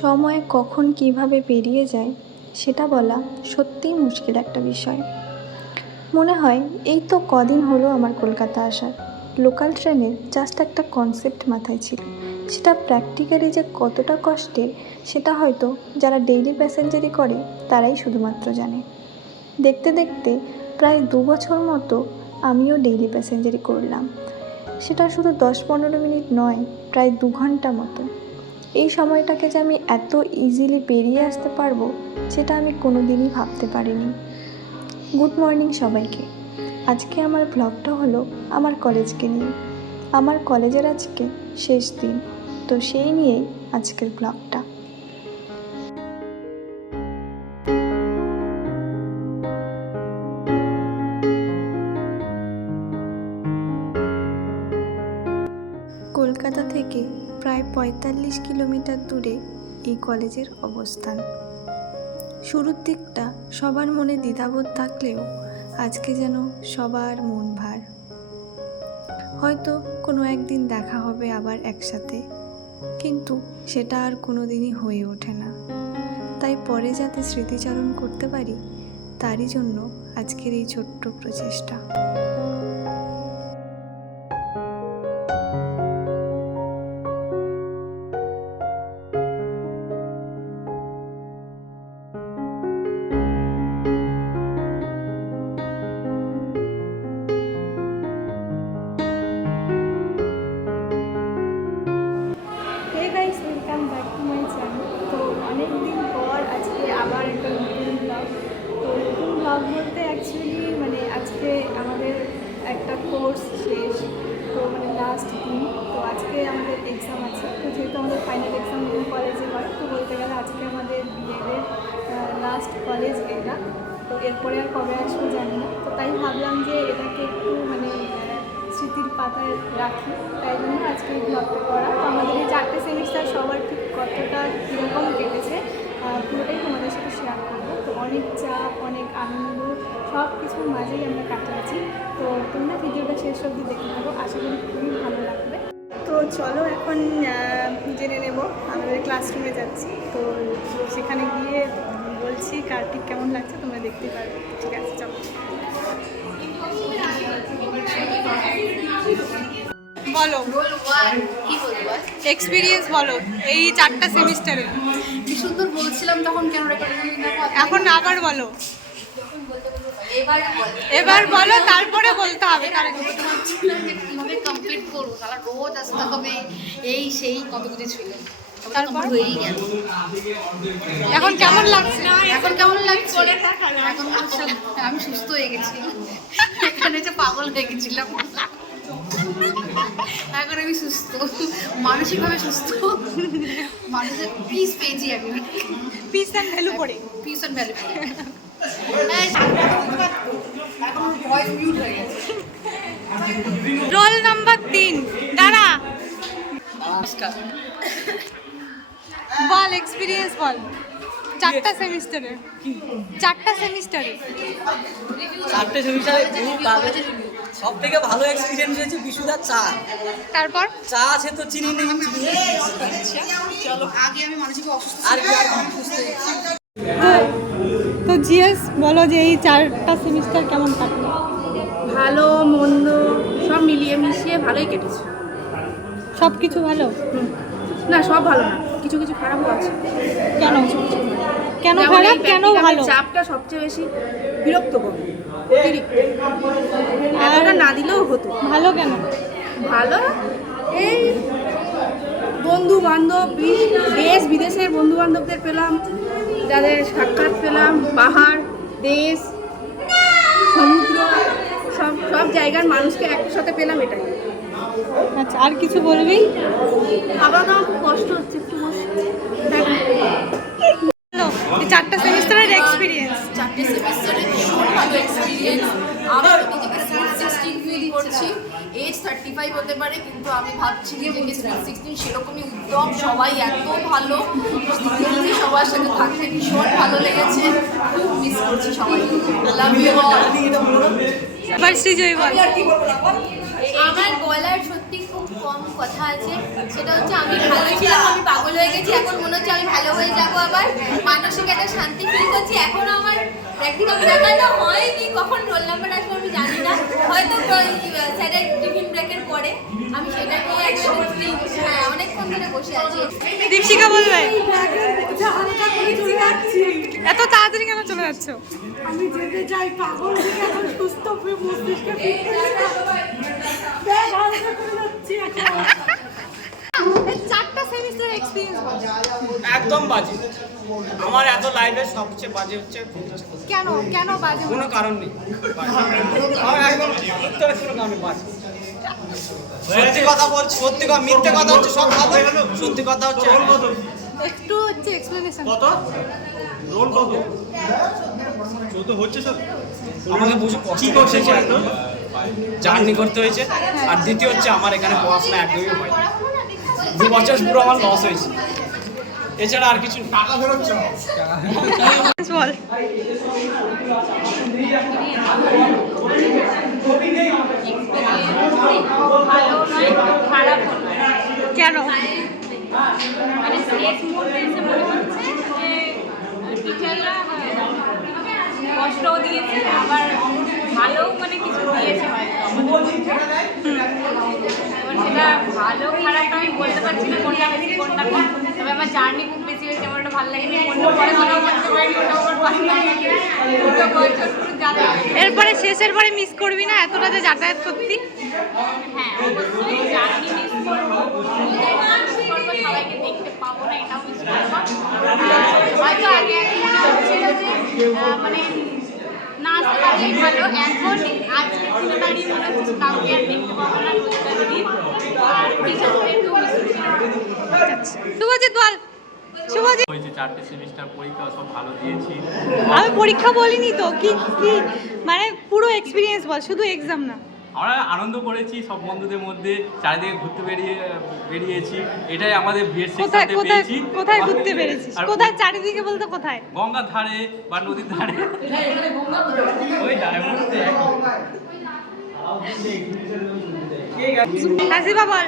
সময় কখন কিভাবে পেরিয়ে যায় সেটা বলা সত্যিই মুশকিল একটা বিষয়। মনে হয় এই তো কদিন হলো আমার কলকাতা আসার। লোকাল ট্রেনের জাস্ট একটা কনসেপ্ট মাথায় ছিল, সেটা প্র্যাকটিক্যালি যে কতটা কষ্টের সেটা হয়তো যারা ডেইলি প্যাসেঞ্জারি করে তারাই শুধুমাত্র জানে। দেখতে দেখতে প্রায় 2 বছর মতো আমিও ডেইলি প্যাসেঞ্জারি করলাম। সেটা শুধু 10-15 মিনিট নয়, প্রায় 2 ঘন্টা মতো। এই সময়টাকে যে আমি এত ইজিলি পেরিয়ে আসতে পারবো সেটা আমি কোনো দিনই ভাবতে পারিনি। গুড মর্নিং সবাইকে। আজকে আমার ব্লগটা হলো আমার কলেজকে নিয়ে। আমার কলেজের আজকে শেষ দিন, তো সেই নিয়েই আজকের ব্লগটা। কলকাতা থেকে প্রায় 45 কিলোমিটার দূরে এই কলেজের অবস্থান। শুরুর দিকটা সবার মনে দ্বিধাবোধ থাকলেও আজকে যেন সবার মন ভার। হয়তো কোনো একদিন দেখা হবে আবার একসাথে, কিন্তু সেটা আর কোনো দিনই হয়ে ওঠে না। তাই পরে যাতে স্মৃতিচারণ করতে পারি তারই জন্য আজকের এই ছোট্ট প্রচেষ্টা। Welcome back to my channel. তো অনেক দিন পর আজকে আবার একটা নতুন ব্লগ। তো নতুন ব্লগ বলতে অ্যাকচুয়ালি আজকে আমাদের একটা কোর্স শেষ, তো লাস্ট দিন। তো আজকে আমাদের এক্সাম আছে, তো যেহেতু আমাদের ফাইনাল এক্সাম কলেজে হয়, তো বলতে গেলে আজকে আমাদের বিএডের লাস্ট কলেজ এটা। তো এরপরে আর কবে আসবো জানি না, তো তাই ভাবলাম যে এটাকে একটু স্মৃতির পাতায় রাখি, তাই জন্য আজকে এই ব্লগটা করা। তো আমাদের এই 4টে সেমিস্টার সবার ঠিক কতটা কীরকম কেটেছে পুরোটাই তোমাদের সাথে শেয়ার করবো। তো অনেক চাপ, অনেক আনন্দ, সব কিছুর মাঝেই আমরা কাটিয়েছি। তো তোমরা ভিডিওটা শেষ অবধি দেখে থাকো, আশা করি খুবই ভালো লাগবে। তো চলো এখন জেনে নেব, আমাদের ক্লাসরুমে যাচ্ছি। তো সেখানে গিয়ে বলছি কার ঠিক কেমন লাগছে, তোমরা দেখতে পারবে। ঠিক আছে, চলো। বলো কি বলবো, এক্সপিরিয়েন্স বলো এই 4টা সেমিস্টারে। কি সুন্দর বলছিলাম তখন, কেন রেকর্ডিং এখন আবার বলো, এবার বলো, তারপরে বলতে হবে কিভাবে কমপ্লিট করবো, তাহলে রোজ আসতে হবে, এই সেই কত কিছু ছিল। তারপর হয়েই গেল। এখন কেমন লাগছে? এখন কেমন লাগছে? এখন আমি সুস্থ হয়ে গেছি, এখানে যে পাগল হয়ে গেছিলাম, এখন আমি সুস্থ, মানসিকভাবে সুস্থ, মানুষের পিস পেয়েছি আমি, পিস অ্যান্ড ভ্যালু পড়ে, পিস অ্যান্ড ভ্যালু। এখন ভয়েস মিউট হয়ে গেছে। রোল নাম্বার 3 দাঁড়া, বল এক্সপিরিয়েন্স বল 4টা সেমিস্টারে। 4টা সেমিস্টারে খুব ভালো। সব থেকে ভালো এক্সপিরিয়েন্স হয়েছে বিশুদার চা। তারপর চা আছে তো চিনি নেই, চলো আগে আমি মানসিক অসুস্থ আর তো জিএস বলো যে এই 4টা সেমিস্টার কেমন কাটলো? ভালো মন্দ সব মিলিয়ে মিশিয়ে ভালোই কেটেছে। সব কিছু ভালো? না, সব ভালো না, কিছু কিছু খারাপও আছে। কেন কেন যেমন খারাপ, এই কেন practical ভালো? চাপটা সবচেয়ে বেশি বিরক্তকর, অতিরিক্ত। এতটা না দিলেও হতো। ভালো কেন? ভালো এই বন্ধু বান্ধব, দেশ বিদেশের বন্ধু বান্ধবদের পেলাম, যাদের সাক্ষাৎ পেলাম, পাহাড়, দেশ, সমুদ্র, সব সব জায়গার মানুষকে একসাথে পেলাম, এটাই। আচ্ছা, আর কিছু বলবি? খাওয়া দাওয়া খুব কষ্ট হচ্ছে, একটু বসে এই 4টা সেমিস্টারের এক্সপিরিয়েন্স। 4টে সেমিস্টারে ভীষণ ভালো এক্সপিরিয়েন্স। আমি নিজেকে সুইট 16 ফিল করছি। এজ 35 হতে পারে, কিন্তু আমি ভাবছি নিজেকে সুইট 16। সেরকমই উদ্যম, সবাই এত ভালো, সবার সাথে থাকতে ভীষণ ভালো লেগেছে, খুব মিস করছি সবাইকে। Love you all. এবার শ্রীজয় বল। আমার গলার সত্যি খুব কম কথা আছে, সেটা হচ্ছে আমি ভালো ছিলাম, আমি পাগল হয়ে গেছি, এখন মনে হচ্ছে আমি ভালো হয়ে যাবো, আবার মানসিক একটা শান্তি ফিল করছি। এখনো আমার প্র্যাকটিক্যাল দেখানো হয়নি, কখন রোল নাম্বার আসবে আমি জানি না, হয়তো স্যারের টিফিন ব্রেকের পরে। আমি সেটা নিয়ে একদম হ্যাঁ অনেকক্ষণ ধরে বসে আছি। দীপশিকা বলবে এত তাড়াতাড়ি কেন চলে যাচ্ছ? আমি যেতে চাই পাগল থেকে এখন সুস্থ হয়ে মস্তিষ্কে চারটা সেমিস্টার এক্সপিরিয়েন্স একদম বাজে। আমার এত লাইফে সবচেয়ে বাজে হচ্ছে কেন কেন বাজে? কোনো কারণ নেই, আমার একদম উত্তরের কোনো কারণ নেই, বাজে। সত্যি কথা বলছি, সত্যি কথা, মিথ্যে কথা হচ্ছে সব ভালো, সত্যি কথা হচ্ছে একটু হচ্ছে এক্সপ্লেনেশন রোল কত চৌদ্দ হচ্ছে সব আমাকে বুঝে কি করছে জার্নি করতে হয়েছে। আর দ্বিতীয় হচ্ছে আমার এখানে পড়াশোনা একদমই হয়নি, 2 বছর পুরো আমার লস হয়েছে, এছাড়া আর কিছু টাকা বেরোচ্ছে। বল কেন? মানে শেষ মুহূর্তে এসে মনে হচ্ছে যে টিচাররা কষ্টও দিয়েছে, আবার ভালো মানে কিছু দিয়েছে হয়তো আমাদের। এবার সেটা ভালো খারাপটা আমি বলতে পারছি না কোনটা বেশি কোনটা কম, তবে আমার জার্নি খুব বেশি হয়েছে, আমার ওটা ভালো লাগেনি, কোনটা পড়াশোনাও করতে পারিনি, ওটা আমার ভালো লাগেনি, দুটো বছর পুরো যাতায়াত। এরপরে শেষের পরে মিস করবি না এতটা যে যাতায়াত করতি? হ্যাঁ অবশ্যই জার্নি মিস করবো, সবাইকে দেখতে পাবো না এটাও মিস করবো। হয়তো আগে আগে মনে হচ্ছিল যে মানে না আসতে পারলেই ভালো, এখন আজকের দিনে দাঁড়িয়ে মনে হচ্ছে কাউকে আর দেখতে পাবো না, রোজগার দিন আর টিচারদেরকেও মিস করছি। শুভজিৎ বল। শুভজিৎ হয়েছে 4টে সেমিস্টার পরীক্ষা সব ভালো দিয়েছি। আমি পরীক্ষা বলিনি তো, কি কি মানে পুরো এক্সপিরিয়েন্স বল, শুধু এক্সাম না। আমরা আনন্দ করেছি সব বন্ধুদের মধ্যে, চারিদিকে ঘুরতে বেরিয়েছি, এটাই আমাদের বিয়ের কোথায় সেকশনে কোথায় পেয়েছি। কোথায় ঘুরতে পেরেছিস? আর কোথায় চারিদিকে বলতে কোথায়? গঙ্গার ধারে বা নদীর ধারে, ওই ধারে মধ্যে হাসিবা বল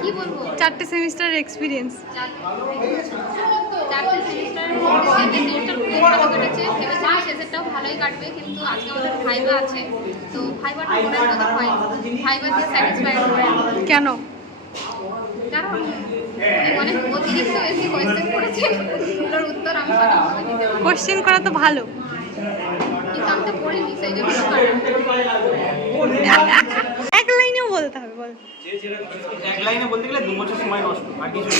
কি বলবো, 4টে সেমিস্টারের এক্সপিরিয়েন্স। চারটে সেমিস্টার খুবই ভালো কেটেছে, ভেবেছিলাম শেষেরটাও ভালোই কাটবে, কিন্তু আজকে আমাদের ভাইবা আছে, তো ভাইবাটা মনের মতো হয়, ভাইবা দিয়ে স্যাটিসফাইড হয়। কেন? কারণ অনেক অতিরিক্ত বেশি কোয়েশ্চেন করেছে, ওগুলোর উত্তর আমি সঠিকভাবে দিতে পারি, কোশ্চেন করা তো ভালো। কিন্তু আমি তো পড়িনি, সেই জন্য পারি। এক লাইনেও বলতে হবে, বল। এক লাইনে বলতে গেলে 2 বছর সময় নষ্ট, আর কিছু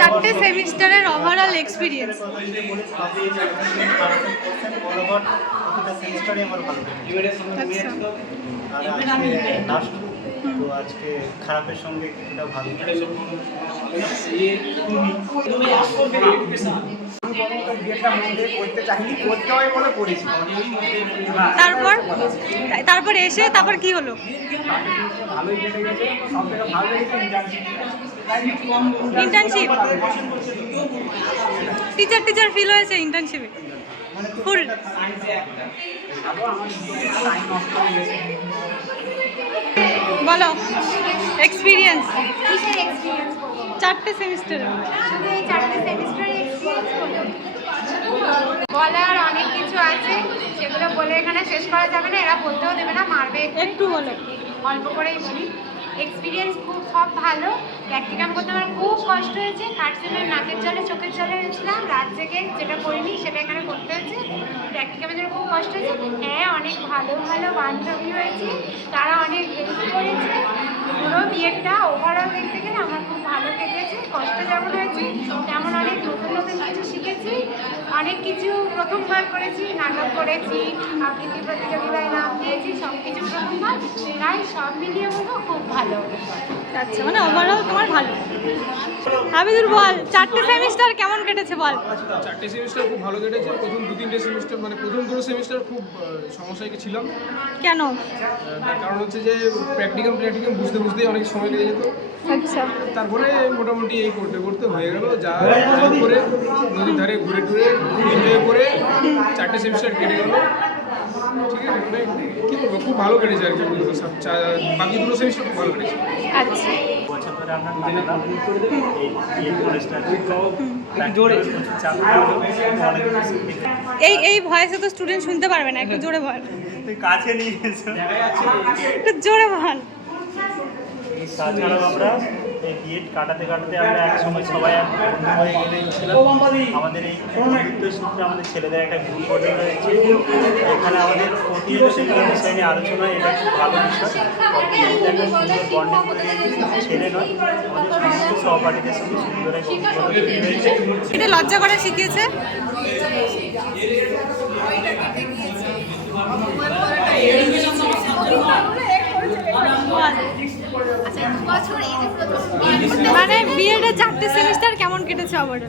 4টে সেমিস্টারের ওভারঅল এক্সপিরিয়েন্স। সেমিস্টারে আমার ভালো আচ্ছা আর আজকে লাস্ট তো আজকে খারাপের সঙ্গে কিছুটা ভালো। তারপর এসে তারপর কি হলো? ইন্টার্নশিপ টিচার ফিল হয়েছে ইন্টার্নশিপে ফুল। বলো এক্সপিরিয়েন্স। কিসের এক্সপিরিয়েন্স করবো? 4টে সেমিস্টারে শুধু এই 4টে সেমিস্টারের এক্সপিরিয়েন্স করবো? বলার অনেক কিছু আছে, সেগুলো বলে এখানে শেষ করা যাবে না, এরা বলতেও দেবে না, মারবে। একটু বলো। অল্প করেই বলি, এক্সপিরিয়েন্স খুব সব ভালো। প্র্যাকটিক্যাল করতে আমার খুব কষ্ট হয়েছে, কাটসেমের নাকের জলে চোখের জলে হয়েছিলাম, রাত জেগে যেটা করিনি সেটা এখানে করতে হয়েছে। প্র্যাকটিক্যালের জন্য খুব কষ্ট হয়েছে। হ্যাঁ অনেক ভালো ভালো বান্ধবী হয়েছে, তারা অনেক হেল্প করেছে। পুরো বিয়েটা ওভারঅল দেখতে গেলে আমার খুব ভালো কেটেছে। কষ্ট যেমন হয়েছে তেমন অনেক নতুন নতুন কিছু শিখেছি, অনেক কিছু প্রথমবার করেছি, নাটক করেছি, আবৃত্তি প্রতিযোগিতায় নাম দিয়েছি, সব কিছু প্রথমবার, তাই সব মিলিয়ে বলবো খুব ভালো। আচ্ছা মানে ওভারঅল তোমার ভালো। হাবিদুর বল 4টে সেমিস্টার কেমন কেটেছে বল। 4টে সেমিস্টার খুব ভালো কেটেছে। প্রথম 2-3টে সেমিস্টার মানে প্রথম 2 সেমিস্টার খুব সমস্যায় ছিলাম। কেন? তার কারণ হচ্ছে যে প্র্যাকটিক্যাল বুঝতেই অনেক সময় লেগে যেত। আচ্ছা তারপরে মোটামুটি এই করতে হয়ে গেল, যা করে নদীর ধারে ঘুরে টুরে এনজয় করে 4টে সেমিস্টার কেটে গেল। ঠিক আছে মানে কী বলবো খুব ভালো কেটেছে আর কি বলবো বাকি দুটো সেমিস্টার খুব ভালো কেটেছে। আচ্ছা বছর ধরে আমরা কাটালাম এই কলেজটা প্রচুর চাপ হলো, অনেক কিছু শিখেছি। এই ভয়েসে তো স্টুডেন্ট শুনতে পারবে না, একটু জোরে বল, তুই কাছে নিয়ে এসো। একটু জোরে বল। তাছাড়াও আমরা এই বিএড কাটাতে কাটাতে আমরা একসময় সবাই এক বন্ধু হয়ে গিয়েছিলাম। আমাদের এই বন্ধুত্বের সূত্রে আমাদের ছেলেদের একটা গ্রুপ গঠন হয়েছে। এখানে আমাদের প্রতিনিয়ত সেগুলো বিষয় নিয়ে আলোচনা হয়, এটা খুব ভালো বিষয়। একটা সুন্দর বন্ডিং করে শুধু ছেলে নয়, আমাদের সমস্ত সহপাঠীদের সঙ্গে সুন্দর এক অভিজ্ঞতা তৈরি হয়েছে। এটা লজ্জা করে শিখিয়েছে। মানে বিএডের 4টে সেমিস্টার কেমন কেটেছে আমার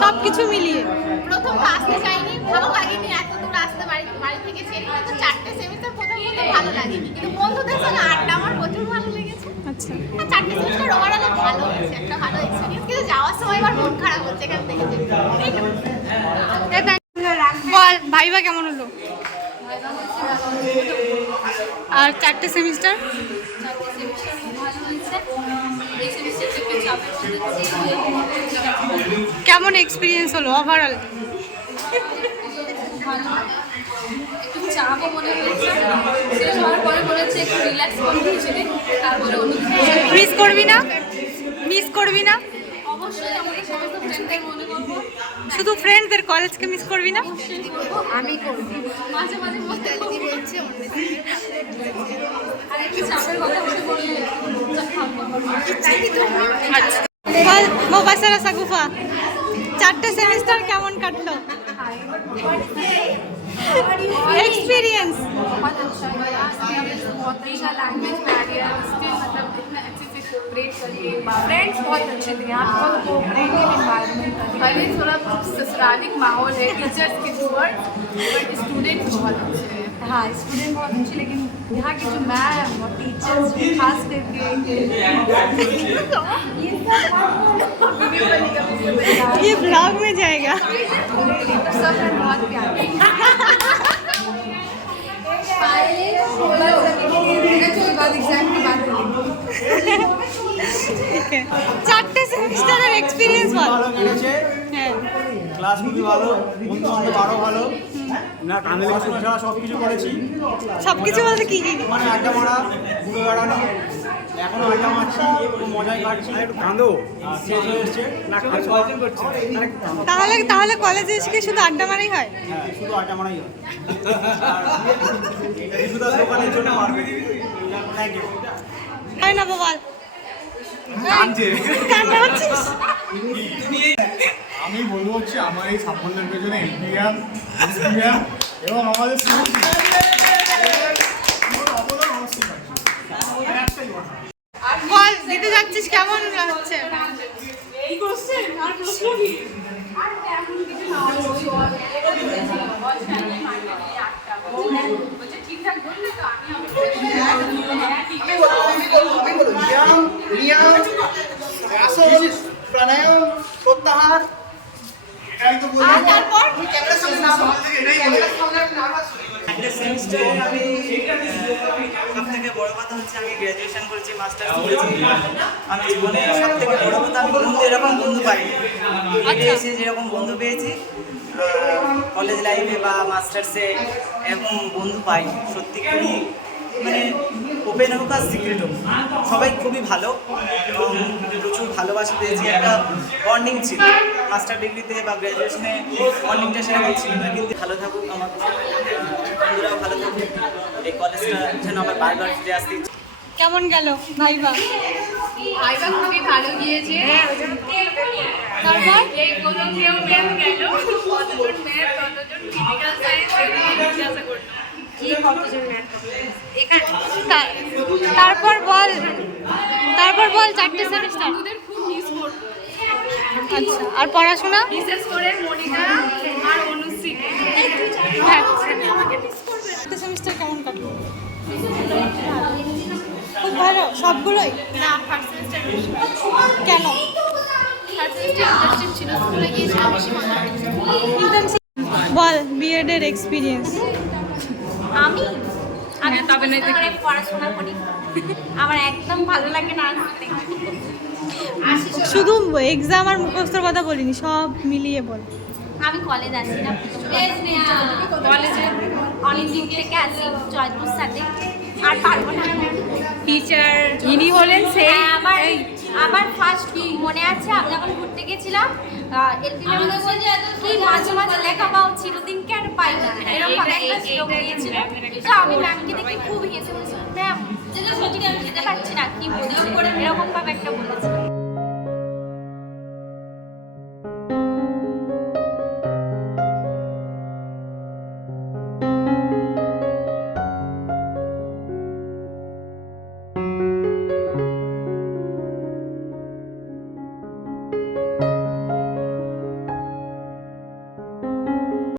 সব কিছু মিলিয়ে? প্রথম আসতে চাইনি, ভালো লাগেনি এত দূর আসতে বাড়ি থেকে ছেড়ে, কিন্তু 4টে সেমিস্টার প্রথম ভালো লাগেনি, কিন্তু বন্ধুদের সঙ্গে আড্ডা আমার প্রচুর ভালো লেগেছে। আচ্ছা, আর 4টে সেমিস্টার ওভারঅল ভালো হয়েছে, একটা ভালো এক্সপিরিয়েন্স, কিন্তু যাওয়ার সময় আমার মন খারাপ হচ্ছে এখান থেকে বল ভাইবা কেমন হলো? আর 4টে সেমিস্টার কেমন এক্সপিরিয়েন্স হলো ওভারঅল? একটু চাপও মনে হয়েছে, শেষ হওয়ার পরে মনে হচ্ছে একটু রিল্যাক্স করতে হয়েছিল, তারপরে অন্য মিস করবি না? মিস করবি না? অবশ্যই আমাদের সমস্ত ফ্রেন্ডদের মনে করবো, শুধু ফ্রেন্ডদের, কলেজকে মিস করবি না? আমি করবো মাঝে মাঝে বলতে বলছে আর একটু চাপের কথা বলে বললে আচ্ছা বল মোবাসারা সাগুফা 4টে সেমিস্টার কেমন কাটলো? एक्सपीरियंस बहुत अच्छा लगा। बहुत अच्छा लैंग्वेज में आ गया, स्टिल मतलब इतना अच्छे से कोऑपरेट करके फ्रेंड्स बहुत अच्छे थे, यहाँ बहुत कोऑपरेटिव इन्वायरमेंट था। भले थोड़ा ससुरालिक माहौल है टीचर्स के ऊपर, बट स्टूडेंट्स बहुत अच्छे हैं। हाँ स्टूडेंट बहुत अच्छे, लेकिन यहाँ के जो मैम और टीचर्स खास करके ये ब्लॉग में जाएगा। सब बहुत प्यारे ठीक है 4টে সেমিস্টারের এক্সপেরিয়েন্স বল। হ্যাঁ ক্লাস খুবই ভালো, বন্ধু বান্ধব আরও ভালো, না কানে লেখা ছাড়া সব কিছু করেছি। সব কিছু বলতে কি কি? মানে আড্ডা মারা, ঘুরে বেড়ানো, এখনো আড্ডা মারছি, একটু মজাই কাটছি, একটু কাঁদো শেষ হয়ে এসছে না, সবাই করছি। তাহলে কলেজে এসে কি শুধু আড্ডা মারাই হয়? হ্যাঁ শুধু আড্ডা মারাই হয়। আর শুধু দোকানের জন্য মারবে। Thank you. হয় না বল কান্না হচ্ছিস? আমি বলবো হচ্ছে আমার এই সাফল্যের পেছনে এলপিএম এবং আমাদের বল দিতে যাচ্ছিস কেমন হচ্ছে? এই কোশ্চেন আর প্রশ্ন কি আর তেমন কিছু না, বলছে ঠিকঠাক বললে তো আমি প্রাণায়াম প্রত্যাহার একটা সেমিস্টারে আমি সব থেকে বড় কথা হচ্ছে আমি গ্র্যাজুয়েশন করেছি, মাস্টার্স করেছি। আমি জীবনে সব থেকে বড় কথা আমি বন্ধু এরকম বন্ধু পাইনি, এসে যেরকম বন্ধু পেয়েছি কলেজ লাইফে বা মাস্টার্সে এরকম বন্ধু পাইনি। সত্যি খুবই মানে ওপেন হোক আর সিক্রেট হোক সবাই খুবই ভালো এবং প্রচুর ভালোবাসা পেয়েছি, একটা বন্ডিং ছিল। মাস্টার ডিগ্রিতে বা গ্র্যাজুয়েশনে বন্ডিংটা সেরকম ছিল না, কিন্তু ভালো থাকুক আমার বন্ধুরাও ভালো থাকুক, এই কলেজটা যেন আমার বারবার ফিরে আসতে। কেমন গেল ভাইবা? ভাইবা খুবই ভালো গিয়েছে। তারপর এই কোনো কেউ ম্যাথ গেল, কতজন ম্যাথ, কতজন ফিজিক্যাল সায়েন্স, এগুলো জিজ্ঞাসা করলো কি কতজন ম্যাথ এখানে। তারপর বল 4টে সেমিস্টার ওদের খুব মিস করবো। আচ্ছা আর পড়াশোনা? বিশেষ করে মনিকা আর অনুশ্রীকে আমাকে মিস করবে। 4টে সেমিস্টার কেমন কাটলো? খুব ভালো সবগুলোই? না ফার্স্ট সেমিস্টার কেন? ফার্স্ট সেমিস্টার ইন্টার্নশিপ ছিল, স্কুলে গিয়েছিলাম বেশি মজা হয়েছে। ইন্টার্নশিপ বল বিয়ে বিএডের এক্সপিরিয়েন্স? আমি আমি তবে পড়াশোনা করি, আমার একদম ভালো লাগে না আসতে। শুধু এক্সাম আর মুখস্থর কথা বলিনি, সব মিলিয়ে বল। আমি কলেজ আসি না, কলেজে অনেক দিন থেকে আসি জয়পুর সাথে, আর পারবো না। টিচার ইনি হলেন সেই আমার ফার্স্ট মনে আছে আমি যখন ঘুরতে গেছিলাম এলপি ম্যাম কি মাঝে মাঝে লেখা পাও চিরদিনকে আর পাই না, এরকম একটা শ্লোক দিয়েছিল। তো আমি ম্যামকে দেখে খুব হেসে বলেছিলাম, ম্যাম আমি খেতে পারছি না, কি বলছি, এরকম ভাবে একটা বলেছি।